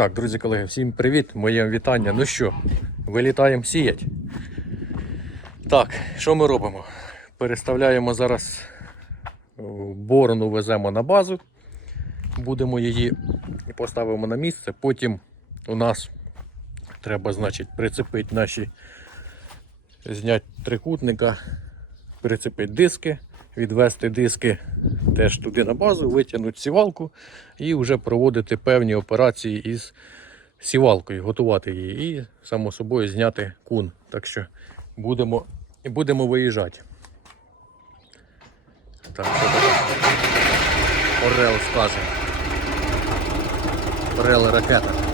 Так, друзі, колеги, всім привіт, моє вітання. Ну що, вилітаємо сіять. Так, що ми робимо? Переставляємо зараз е, борону, веземо на базу, будемо її і поставимо на місце. Потім у нас треба, значить, прицепити наші, зняти трикутника, прицепити диски, відвести диски теж туди на базу, витягнути сівалку і вже проводити певні операції із сівалкою, готувати її і, само собою, зняти кун. Так що будемо, будемо виїжджати. Так, що таке? Орел скаже. Орел ракета.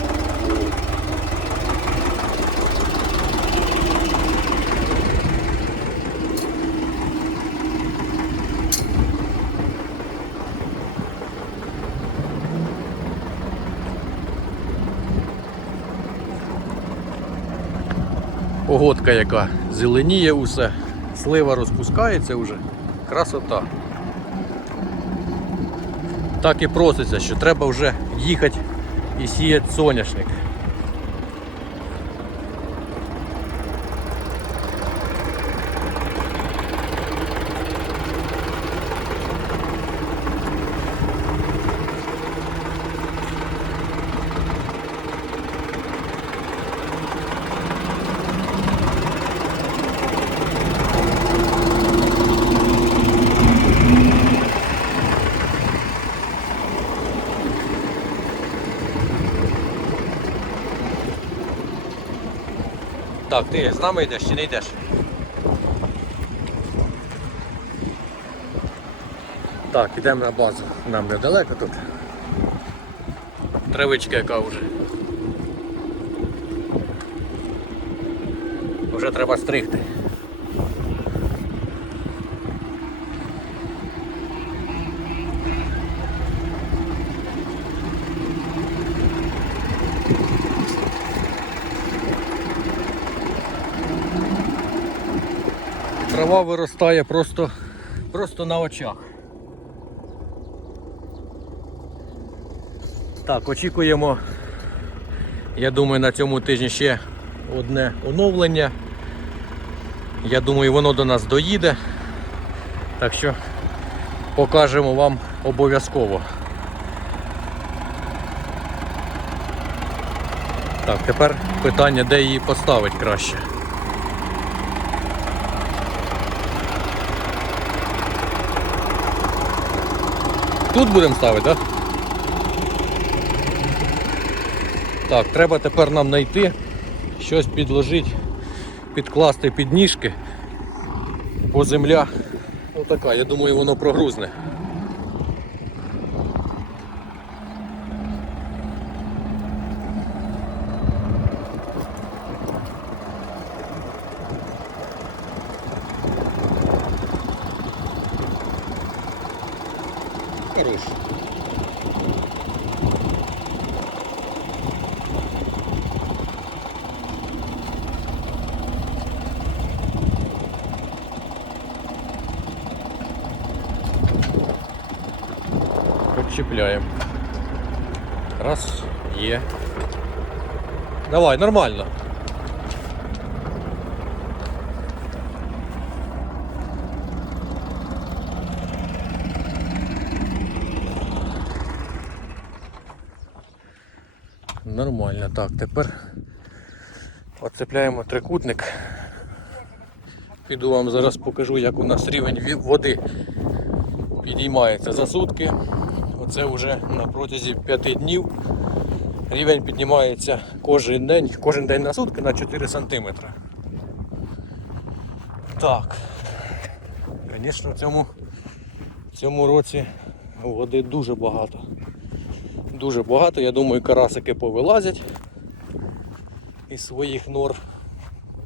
Погодка яка зеленіє усе, слива розпускається вже. Красота. Так і проситься, що треба вже їхати і сіяти соняшник. Так, ти з нами йдеш чи не йдеш? Так, йдемо на базу. Нам недалеко тут. Травичка яка вже. Вже треба стригти. Трава виростає просто, просто на очах. Так, очікуємо, я думаю, на цьому тижні ще одне оновлення. Я думаю, воно до нас доїде. Так що покажемо вам обов'язково. Так, тепер питання, де її поставити краще. Тут будемо ставити, так? Так, треба тепер нам знайти, щось підложити, підкласти під ніжки, бо земля отака, я думаю, воно прогрузне. Хорош. Підчіпляємо. Раз, є. Давай, нормально. Нормально. Так, тепер оцепляємо трикутник. Піду вам зараз покажу, як у нас рівень води підіймається за сутки. Оце вже на протязі 5 днів рівень піднімається кожен день, кожен день на сутки на 4 см. Так. Звісно, в цьому, в цьому році води дуже багато. Дуже багато, я думаю, карасики повилазять із своїх нор.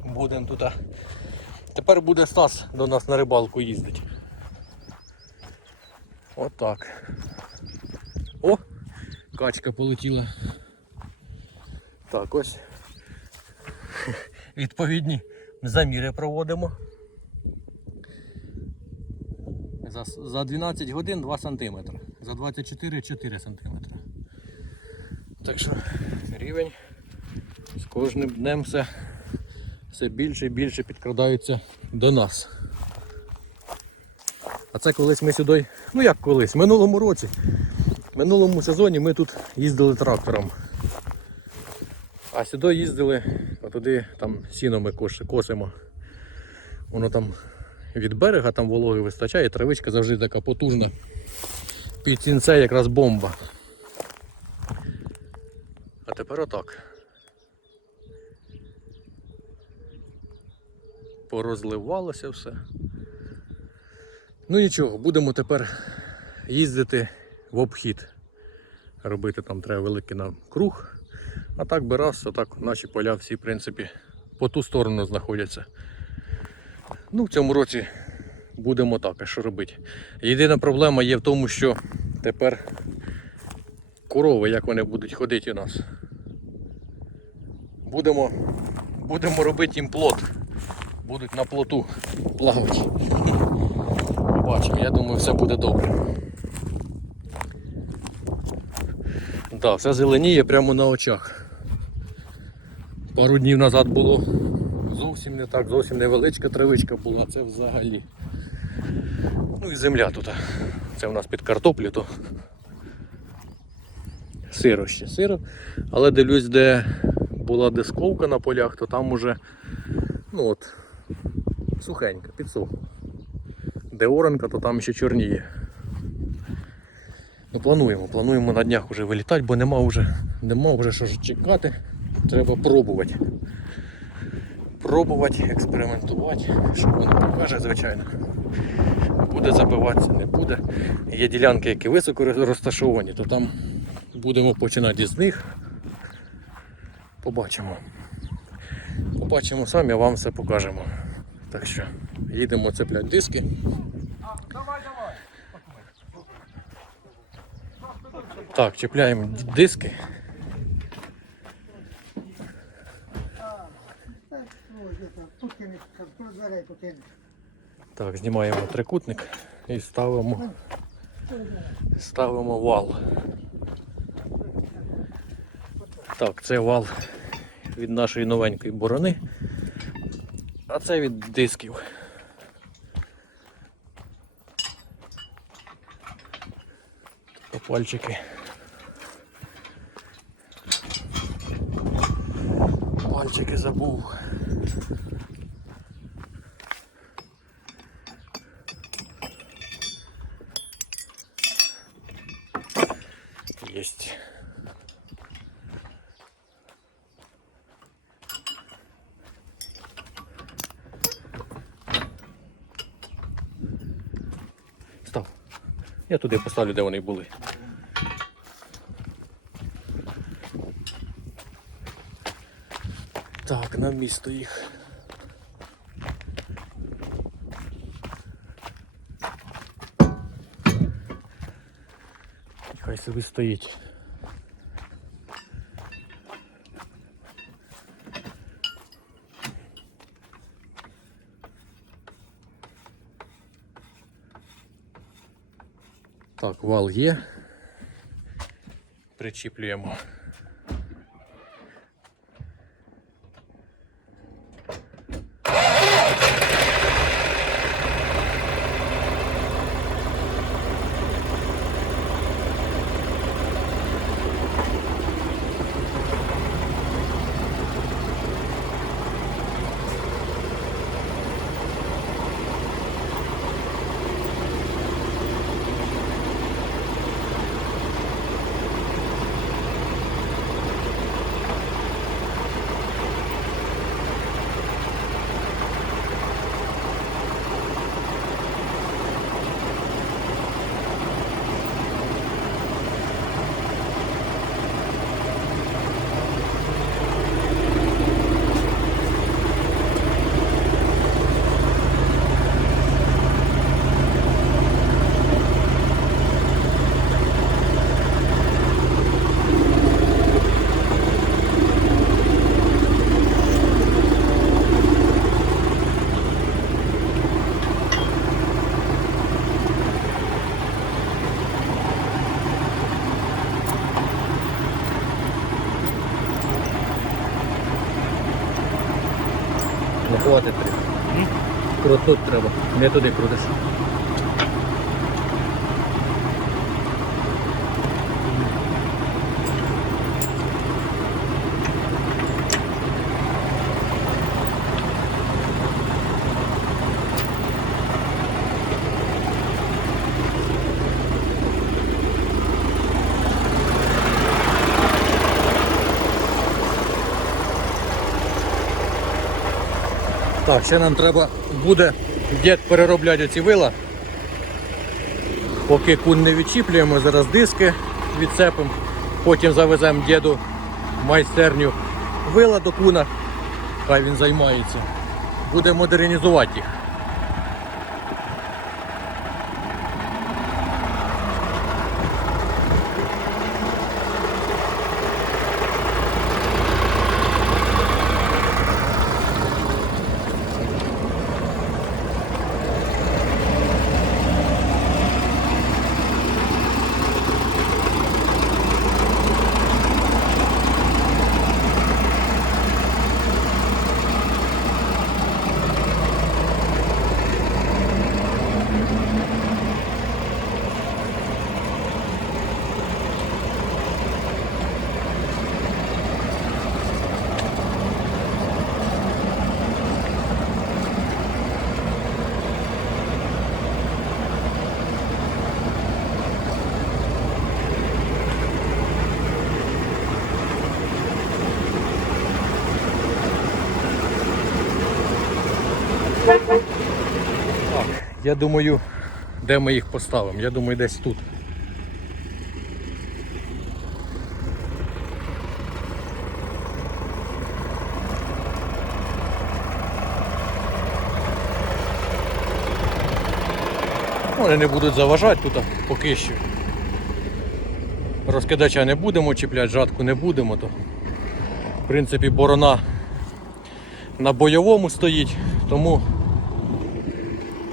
Будемо тут. Тепер буде Стас до нас на рибалку їздить. Отак. О! Качка полетіла. Так, ось. Відповідні заміри проводимо. За, за 12 годин 2 см. За 24 4 см. Так що рівень з кожним днем все, все більше і більше підкрадається до нас. А це колись ми сюди, ну як колись, в минулому році, в минулому сезоні ми тут їздили трактором. А сюди їздили, а туди там сіно ми косимо. Воно там від берега там вологи вистачає, травичка завжди така потужна. Під кінце якраз бомба. А тепер отак. Порозливалося все. Ну нічого, будемо тепер їздити в обхід. Робити там треба великий нам круг. А так би раз, отак наші поля всі, в принципі, по ту сторону знаходяться. Ну, в цьому році будемо так, а що робити. Єдина проблема є в тому, що тепер корови, як вони будуть ходити у нас. Будемо, будемо робити їм плот. Будуть на плоту плавати. Побачимо, я думаю, все буде добре. Так, все зеленіє прямо на очах. Пару днів назад було зовсім не так, зовсім невеличка травичка була, це взагалі. Ну і земля тут. Це у нас під картоплі, то сиро ще сиро. Але дивлюсь, де була дисковка на полях, то там уже ну от, сухенька, підсохла. Де оранка, то там ще чорніє. Ну, плануємо, плануємо на днях вже вилітати, бо нема вже, нема вже що чекати. Треба пробувати. Пробувати, експериментувати, що воно покаже, звичайно. Буде забиватися, не буде. Є ділянки, які високо розташовані, то там будемо починати з них. Побачимо. Побачимо самі, вам все покажемо. Так що їдемо цепляти диски. Так, чіпляємо диски. Так, знімаємо трикутник і ставимо, ставимо вал. Так, це вал від нашої новенької борони, а це від дисків. Тако Пальчики. Пальчики забув. Став. Я туди поставлю, де вони були. Так, на місто їх. Собі стоїть. Так, вал є. Причіплюємо. Крут тут треба. Не туди крутиш. Так, ще нам треба буде дід переробляти ці вила. Поки кун не відчіплюємо, зараз диски відцепимо, потім завеземо діду майстерню вила до куна, хай він займається. Буде модернізувати їх. Так, я думаю, де ми їх поставимо? Я думаю, десь тут. Вони не будуть заважати тут поки що. Розкидача не будемо чіпляти, жатку не будемо, то в принципі борона на бойовому стоїть, тому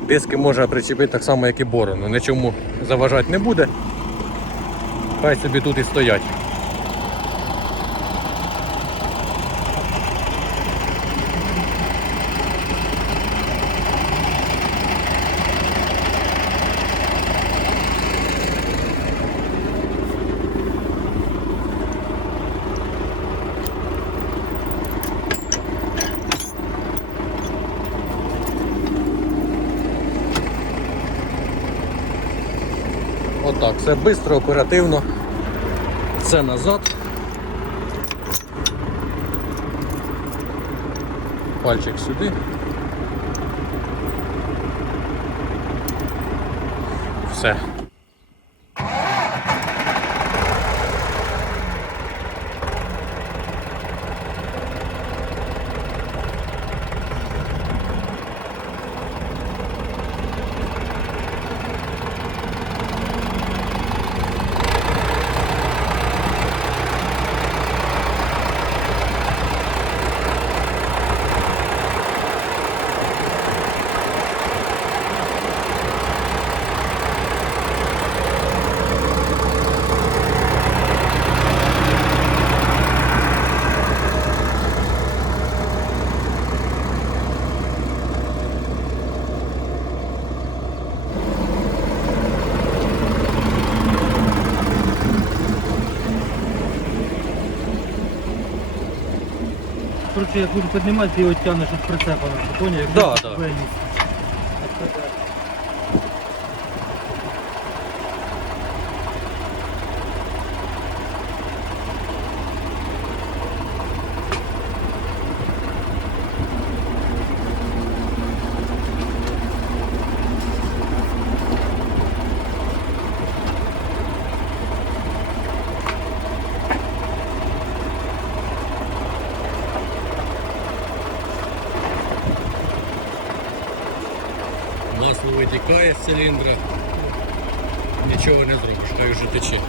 диски можна причепити так само, як і борону. Нічому заважати не буде. Хай собі тут і стоять. Отак, все швидко, оперативно. Це назад. Пальчик сюди. Все. Короче, я буду піднімати, ти його тягнеш від прицепа, поняв? Як Да. витікає з циліндра. Нічого не зробиш, хай вже тече.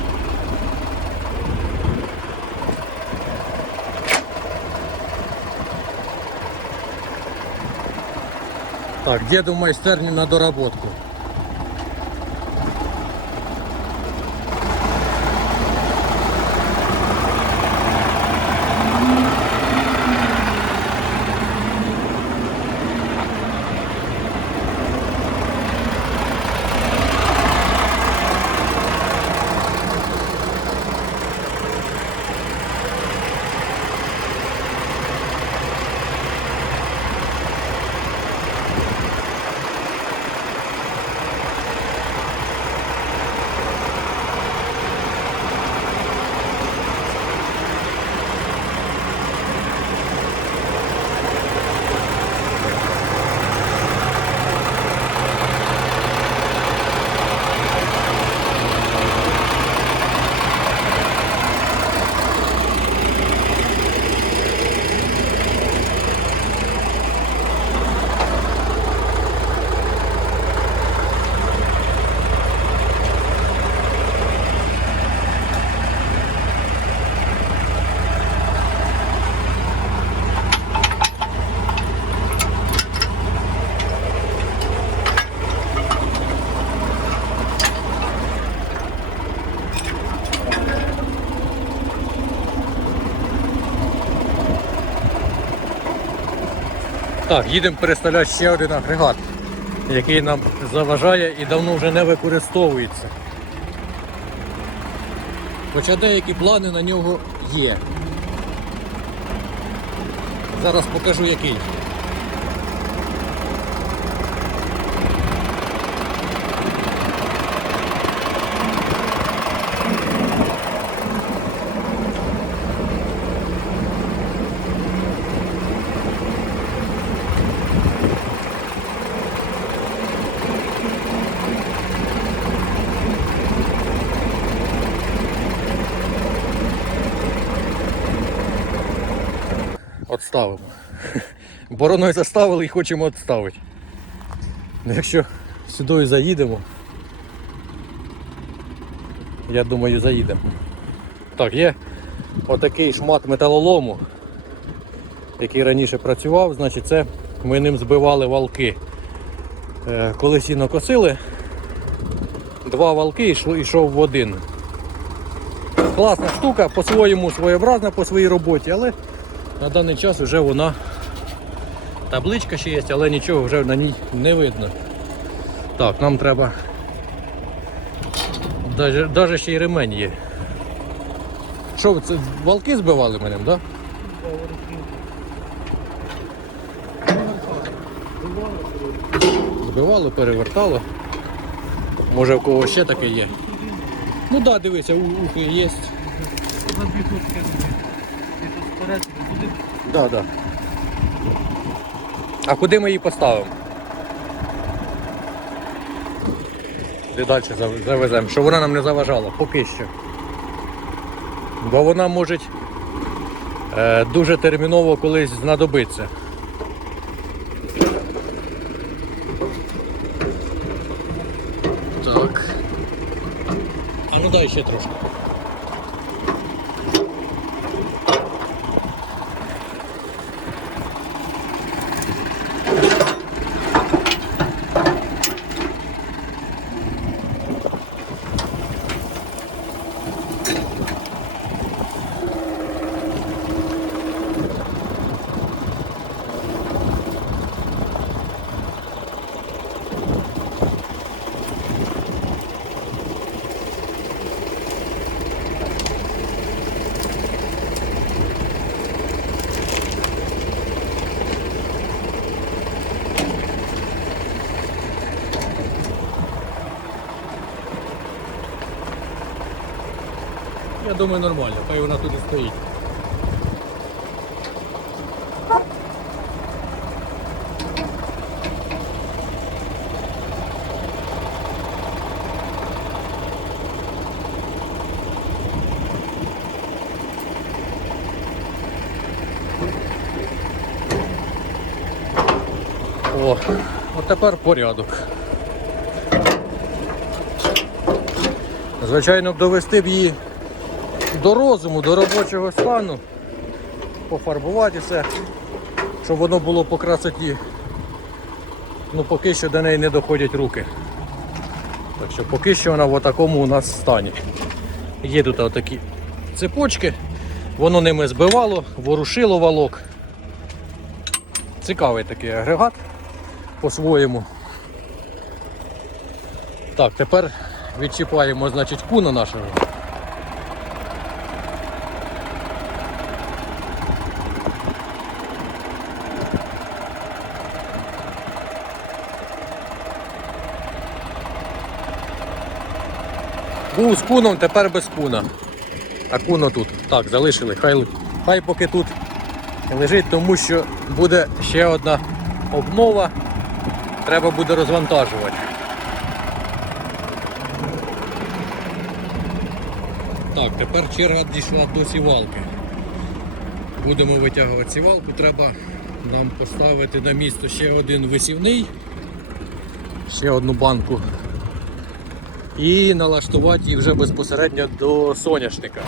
Так, діду в майстерню на доработку. Так, їдемо переставляти ще один агрегат, який нам заважає і давно вже не використовується. Хоча деякі плани на нього є. Зараз покажу який. Отставимо. Бороною заставили і хочемо відставити. Ну, Якщо сюди заїдемо, я думаю, заїдемо. Так, є отакий шмат металолому, який раніше працював, значить це ми ним збивали валки. Е, Коли сіно косили, два валки йшло- йшов в один. Класна штука, по-своєму своєобразна по своїй роботі, але на даний час вже вона табличка ще є, але нічого вже на ній не видно. Так, нам треба. Даже ще й ремень є. Що це валки збивали мене, так? Да? Збивало, перевертало. Може в кого ще таке є. Ну так, да, дивися, ухи є. За дві точки думаю. Ти тут вперед, ти туди. Да, да. А куди ми її поставимо? Де далі завеземо, щоб вона нам не заважала, поки що. Бо вона може е, дуже терміново колись знадобиться. Так. А ну дай ще трошки. Я думаю, нормально, хай вона тут і стоїть. О, от тепер порядок. Звичайно, довести б її до розуму, до робочого стану, пофарбувати все, щоб воно було по красоті. Ну поки що до неї не доходять руки. Так що поки що вона в такому у нас стані. Є тут отакі цепочки, воно ними збивало, ворушило валок. Цікавий такий агрегат по-своєму. Так, тепер відчіпаємо значить, куна нашого. З куном, тепер без куна. А куно тут. Так, залишили. Хай, хай поки тут лежить, тому що буде ще одна обнова. Треба буде розвантажувати. Так, тепер черга дійшла до сівалки. Будемо витягувати сівалку, треба нам поставити на місто ще один висівний, ще одну банку і налаштувати її вже безпосередньо до соняшника.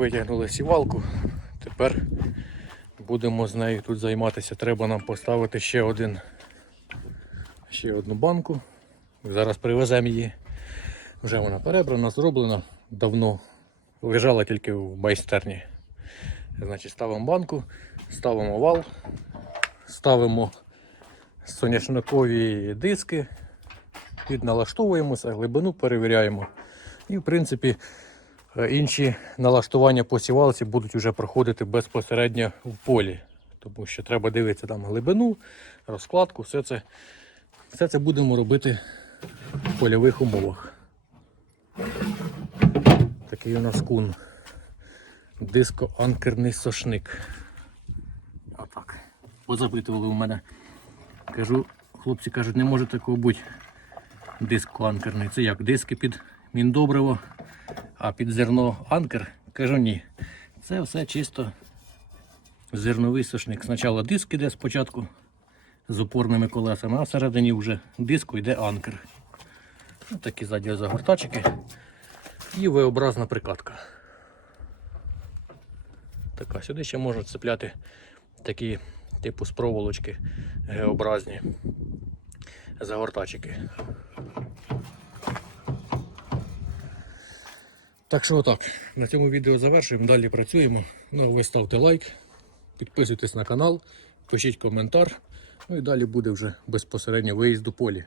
Витягнули сівалку. Тепер будемо з нею тут займатися. Треба нам поставити ще один ще одну банку. Зараз привеземо її. Вже вона перебрана, зроблена давно. Лежала тільки в майстерні. Значить, ставимо банку, ставимо вал, ставимо соняшникові диски, підналаштовуємося, глибину перевіряємо. І, в принципі, інші налаштування по сівалці будуть вже проходити безпосередньо в полі. Тому що треба дивитися там глибину, розкладку, все це, все це будемо робити в польових умовах. Такий у нас кун. Дискоанкерний сошник. Отак. Позапитували у мене. Кажу, хлопці кажуть, не може такого бути дискоанкерний. Це як диски під міндобриво, а під зерно анкер. Кажу ні. Це все чисто зерновий сошник. Спочатку диск іде спочатку з опорними колесами, а всередині вже диску йде анкер. Ось такі ззаді загортачики і V-образна прикатка. Така, сюди ще можна цепляти такі типу з проволочки Г-образні загортачики. Так що отак, на цьому відео завершуємо, далі працюємо. Ну, а ви ставте лайк, підписуйтесь на канал, пишіть коментар. Ну і далі буде вже безпосередньо виїзд до полі.